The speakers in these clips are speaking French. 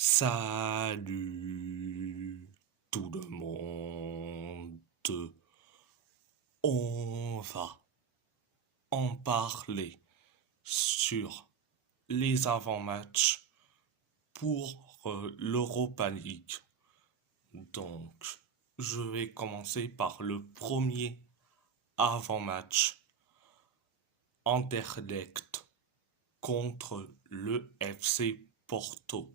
Salut tout le monde. On va en parler sur les avant-matchs pour l'Europa League. Donc, je vais commencer par le premier avant-match. Anderlecht contre le FC Porto.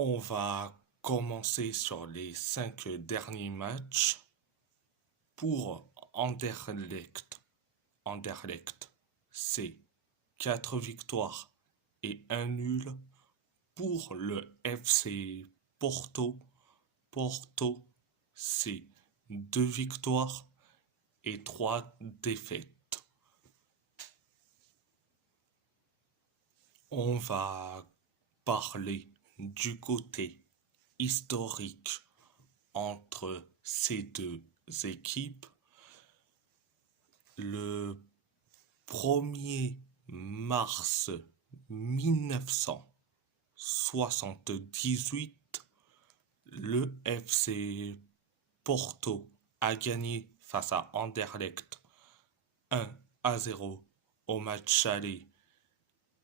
On va commencer sur les 5 derniers matchs pour Anderlecht. Anderlecht, c'est 4 victoires et un nul. Pour le FC Porto, Porto, c'est 2 victoires et 3 défaites. On va parler du côté historique entre ces deux équipes. Le 1er mars 1978, le FC Porto a gagné face à Anderlecht 1-0 au match aller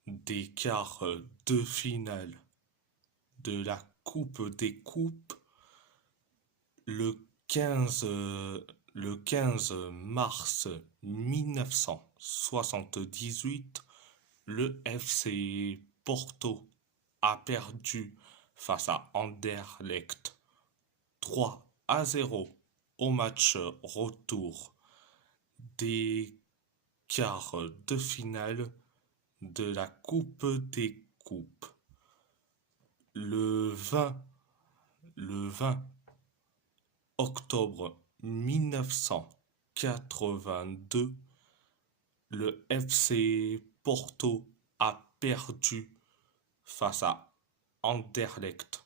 des quarts de finale de la Coupe des Coupes. Le 15, le 15 mars 1978, le FC Porto a perdu face à Anderlecht 3-0 au match retour des quarts de finale de la Coupe des Coupes. Le 20 octobre 1982, le FC Porto a perdu face à Anderlecht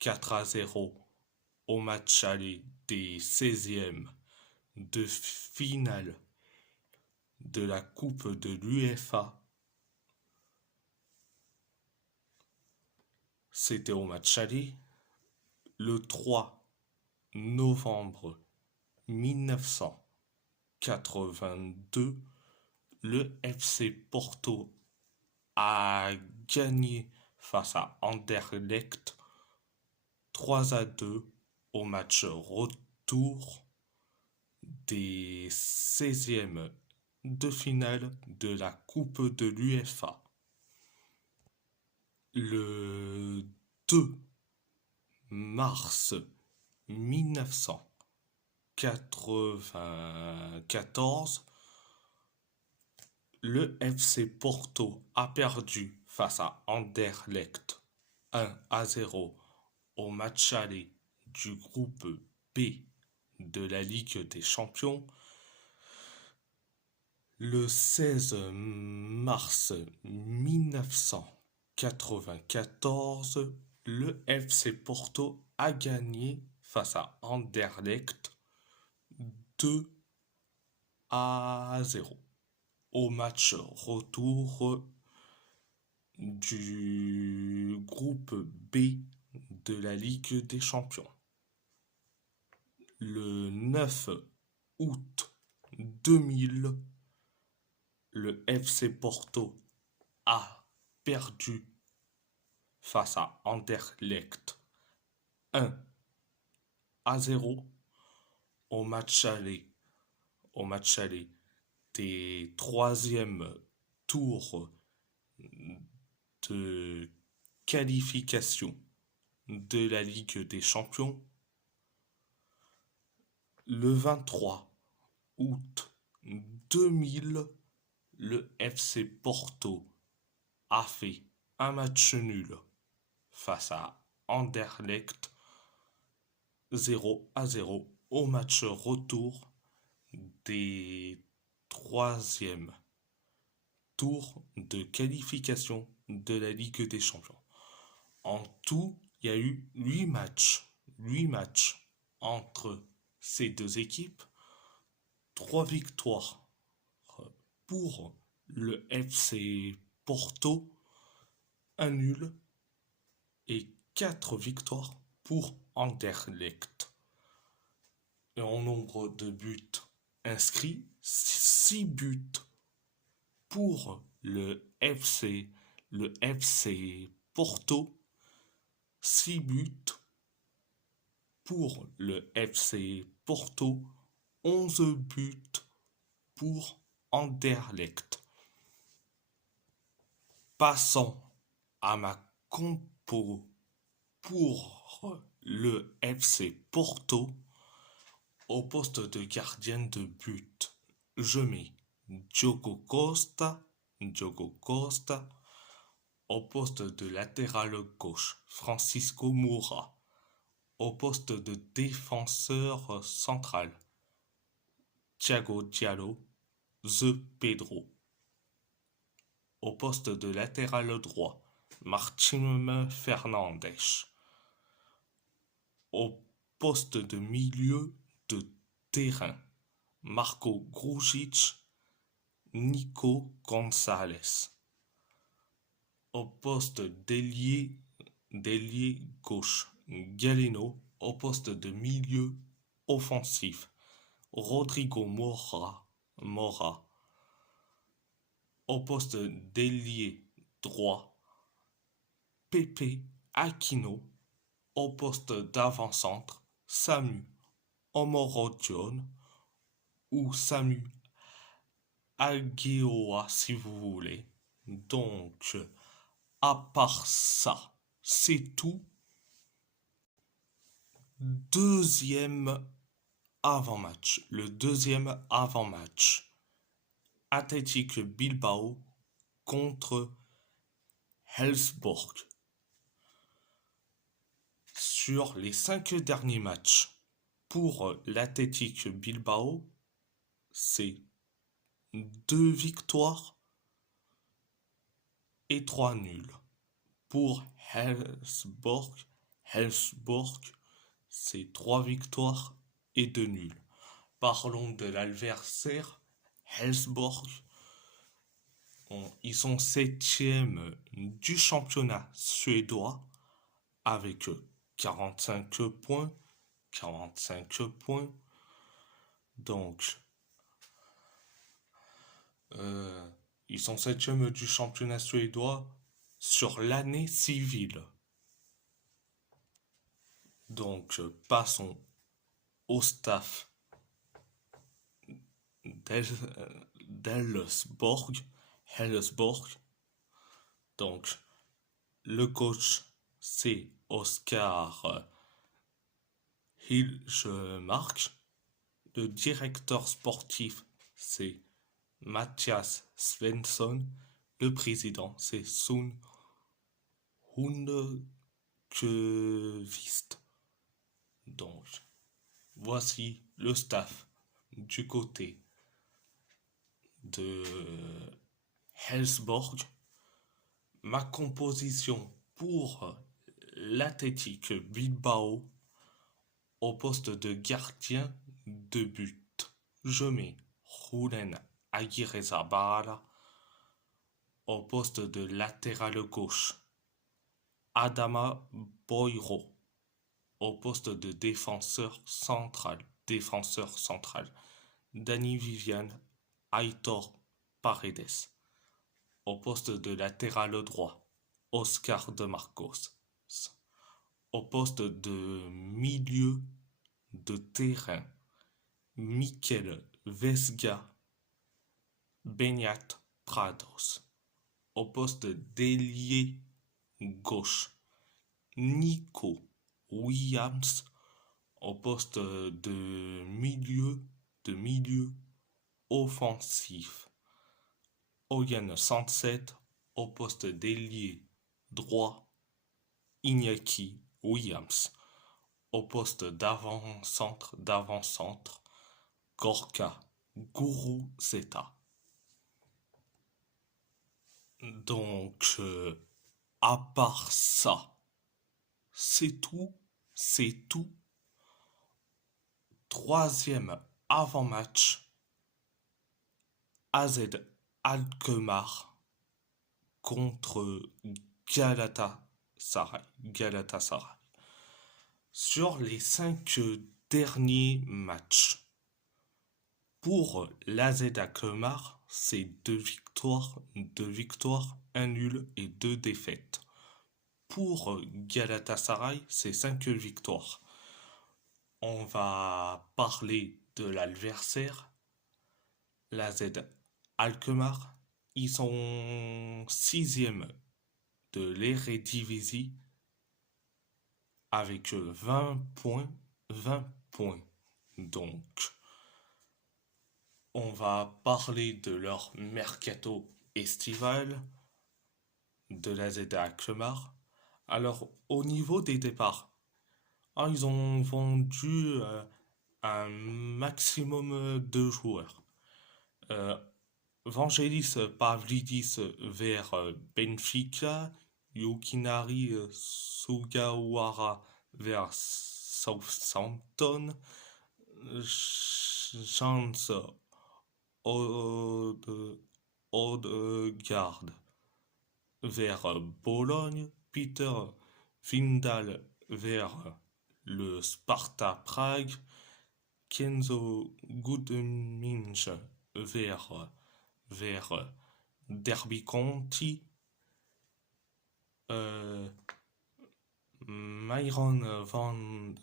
4-0 au match aller des 16e de finale de la Coupe de l'UEFA. C'était au match aller. Le 3 novembre 1982, le FC Porto a gagné face à Anderlecht 3-2 au match retour des 16e de finale de la Coupe de l'UEFA. Le 2 mars 1994, le FC Porto a perdu face à Anderlecht 1-0 au match aller du groupe B de la Ligue des Champions. Le 16 mars 1994, le FC Porto a gagné face à Anderlecht 2-0 au match retour du groupe B de la Ligue des Champions. Le 9 août 2000, le FC Porto a perdu face à Anderlecht 1-0 au match aller des 3e tours de qualification de la Ligue des Champions. Le 23 août 2000, le FC Porto a fait un match nul face à Anderlecht 0-0 au match retour des 3e tours de qualification de la Ligue des Champions. En tout, il y a eu 8 matchs entre ces deux équipes, 3 victoires pour le FC Porto un nul et 4 victoires pour Anderlecht. Et en nombre de buts inscrits, 6 buts pour le FC Porto, 6 buts pour le FC Porto, 11 buts pour Anderlecht. Passons à ma compo pour le FC Porto. Au poste de gardien de but, je mets Diogo Costa. Au poste de latéral gauche, Francisco Moura. Au poste de défenseur central, Thiago Diallo, The Pedro. Au poste de latéral droit, Martin Fernandes. Au poste de milieu de terrain, Marco Grujic, Nico Gonzalez. Au poste d'ailier gauche, Galeno. Au poste de milieu offensif, Rodrigo Mora. Au poste d'ailier droit, Pepe Aquino. Au poste d'avant-centre, Samu Omorodion ou Samu Agueoa si vous voulez. Donc, à part ça, c'est tout. Deuxième avant-match. Le deuxième avant-match. Athletic Bilbao contre Helsborg. Sur les 5 derniers matchs pour l'Athletic Bilbao, c'est 2 victoires et 3 nuls. Pour Helsborg, c'est 3 victoires et 2 nuls. Parlons de l'adversaire, Helsborg. Ils sont 7e du championnat suédois avec 45 points. Donc, ils sont 7e du championnat suédois sur l'année civile. Donc, passons au staff d'Helsborg. Donc, le coach, c'est Oscar Hilgemark. Le directeur sportif, c'est Mathias Svensson. Le président, c'est Sun Hundekvist. Donc, voici le staff du côté de Helsborg. Ma composition pour l'Athletic Bilbao au poste de gardien de but. Je mets Julen Aguirrezabala. Au poste de latéral gauche, Adama Boiro. Au poste de défenseur central, Dani Vivian, Aitor Paredes. Au poste de latéral droit, Oscar de Marcos. Au poste de milieu de terrain, Mikel Vesga, Beñat Prados. Au poste d'ailier gauche, Nico Williams. Au poste de milieu offensif, Oyan Sanset. Au poste d'ailier droit, Iñaki Williams. Au poste d'avant-centre, Gorka Guruzeta. Donc, à part ça, c'est tout. Troisième avant-match, AZ Alkmaar contre Galatasaray. Galatasaray. Sur les 5 derniers matchs, pour l'AZ Alkmaar, c'est 2 victoires, 1 nul et 2 défaites. Pour Galatasaray, c'est 5 victoires. On va parler de l'adversaire, l'AZ Alkmaar. Ils sont 6e de l'Eredivisie avec 20 points. 20 points. Donc, on va parler de leur mercato estival de l'AZ Alkmaar. Alors, au niveau des départs, ils ont vendu un maximum de joueurs. Vangelis Pavlidis vers Benfica, Yukinari Sugawara vers Southampton, Chance Odegaard vers Bologne, Peter Vindal vers le Sparta Prague, Kenzo Gudmundsson vers Derby County, Myron van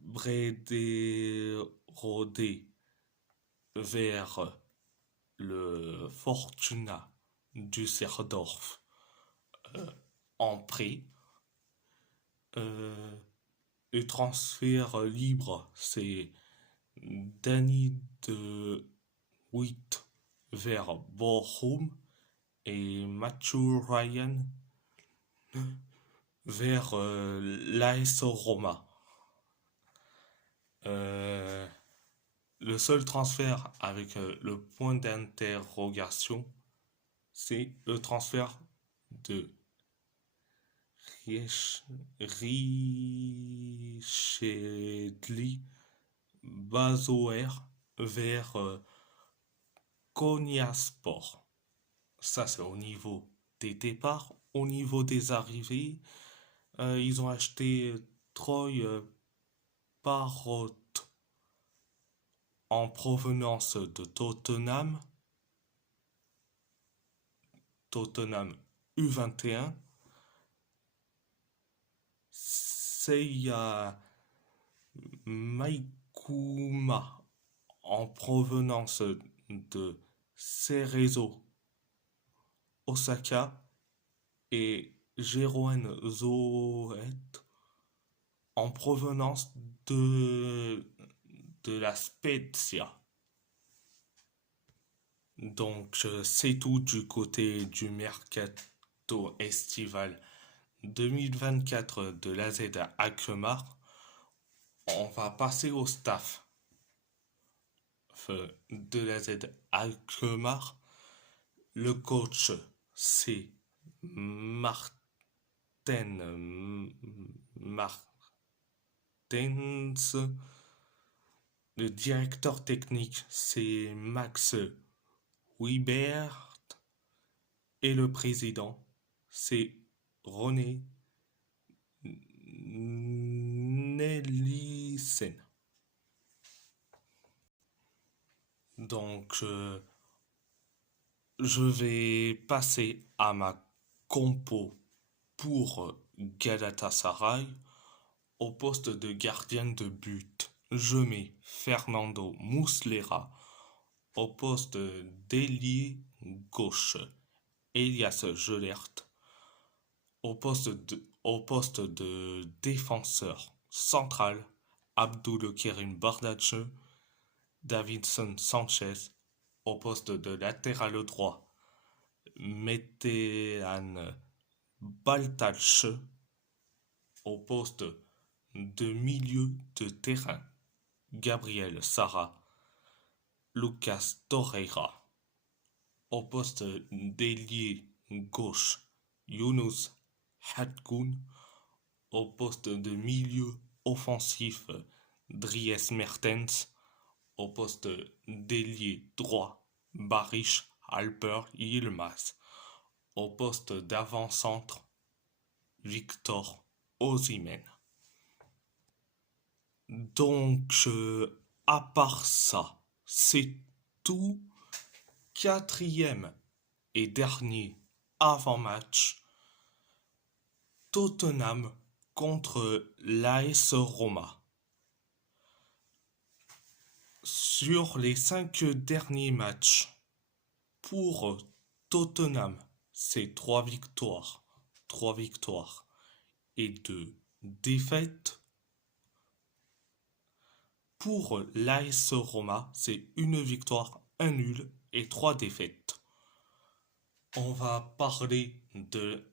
Brederode vers le Fortuna Düsseldorf en prêt. Le transfert libre, c'est Danny de Witt vers Bochum et Matthew Ryan vers l'AS Roma. Le seul transfert avec le point d'interrogation, c'est le transfert de Richedly Bazoer vers Konyaspor. Ça, c'est au niveau des départs. Au niveau des arrivées, ils ont acheté Troy Parrott en provenance de Tottenham U21. Seiya Maikuma en provenance de Cerezo Osaka et Jeroen Zoet en provenance de la Spezia. Donc c'est tout du côté du mercato estival 2024 de l'AZ Alkmaar. On va passer au staff de l'AZ Alkmaar. Le coach, c'est Martens. Le directeur technique, c'est Max Wibert. Et le président, c'est René Nelissen. Donc, je vais passer à ma compo pour Galatasaray. Au poste de gardien de but, je mets Fernando Muslera. Au poste d'ailier gauche, Elias Gelert. Au poste de défenseur central, Abdulkerim Bardach, Davinson Sanchez. Au poste de latéral droit, Metehan Baltache. Au poste de milieu de terrain, Gabriel Sara, Lucas Torreira. Au poste d'ailier gauche, Yunus Hatkoun. Au poste de milieu offensif, Dries Mertens. Au poste d'ailier droit, Barish Alper Yilmaz. Au poste d'avant-centre, Victor Osimhen. Donc, à part ça, c'est tout. Quatrième et dernier avant-match, Tottenham contre l'AS Roma. Sur les 5 derniers matchs, pour Tottenham, c'est 3 victoires. 3 victoires et 2 défaites. Pour l'AS Roma, c'est 1 victoire, 1 nul et 3 défaites. On va parler de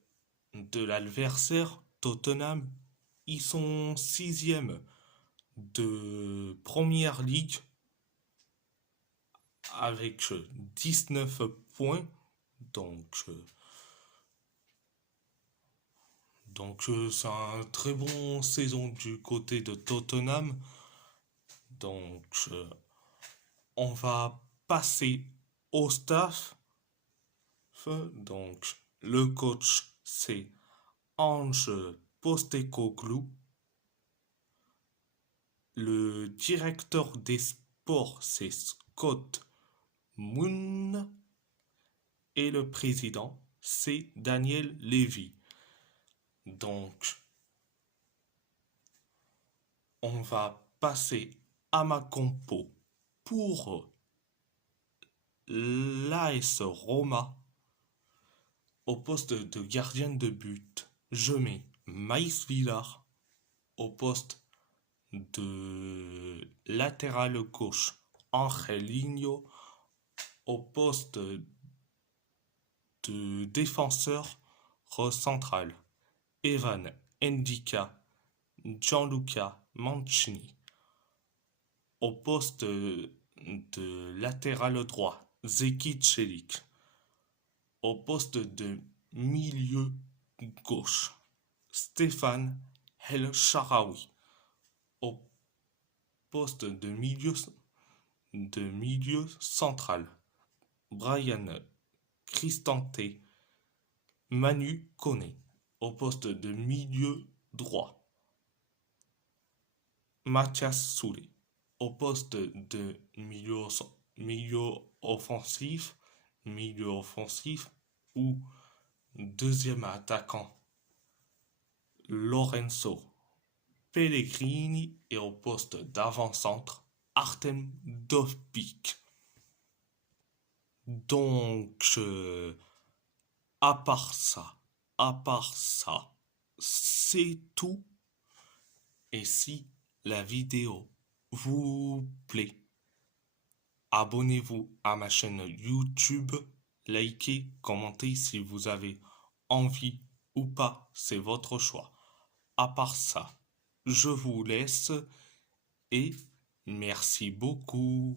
l'adversaire Tottenham. Ils sont 6e de Première Ligue avec 19 points. Donc, c'est un très bon saison du côté de Tottenham. Donc, on va passer au staff. Donc, le coach, c'est Ange Postecoglou. Le directeur des sports, c'est Scott Moon. Et le président, c'est Daniel Levy. Donc, on va passer à ma compo pour l'AS Roma. Au poste de gardien de but, je mets Maïs Villar. Au poste de latéral gauche, Angelino. Au poste de défenseur central, Evan Ndika, Gianluca Mancini. Au poste de latéral droit, Zeki Çelik. Au poste de milieu gauche, Stéphane El Shaarawy. Au poste de milieu central, Brian Cristante, Manu Koné. Au poste de milieu droit, Mathias Soulé. Au poste de milieu offensif ou deuxième attaquant, Lorenzo Pellegrini. Et au poste d'avant-centre, Artem Dovbyk. Donc, à part ça, c'est tout. Et si la vidéo vous plaît, abonnez-vous à ma chaîne YouTube, likez, commentez si vous avez envie ou pas, c'est votre choix. À part ça, je vous laisse et merci beaucoup.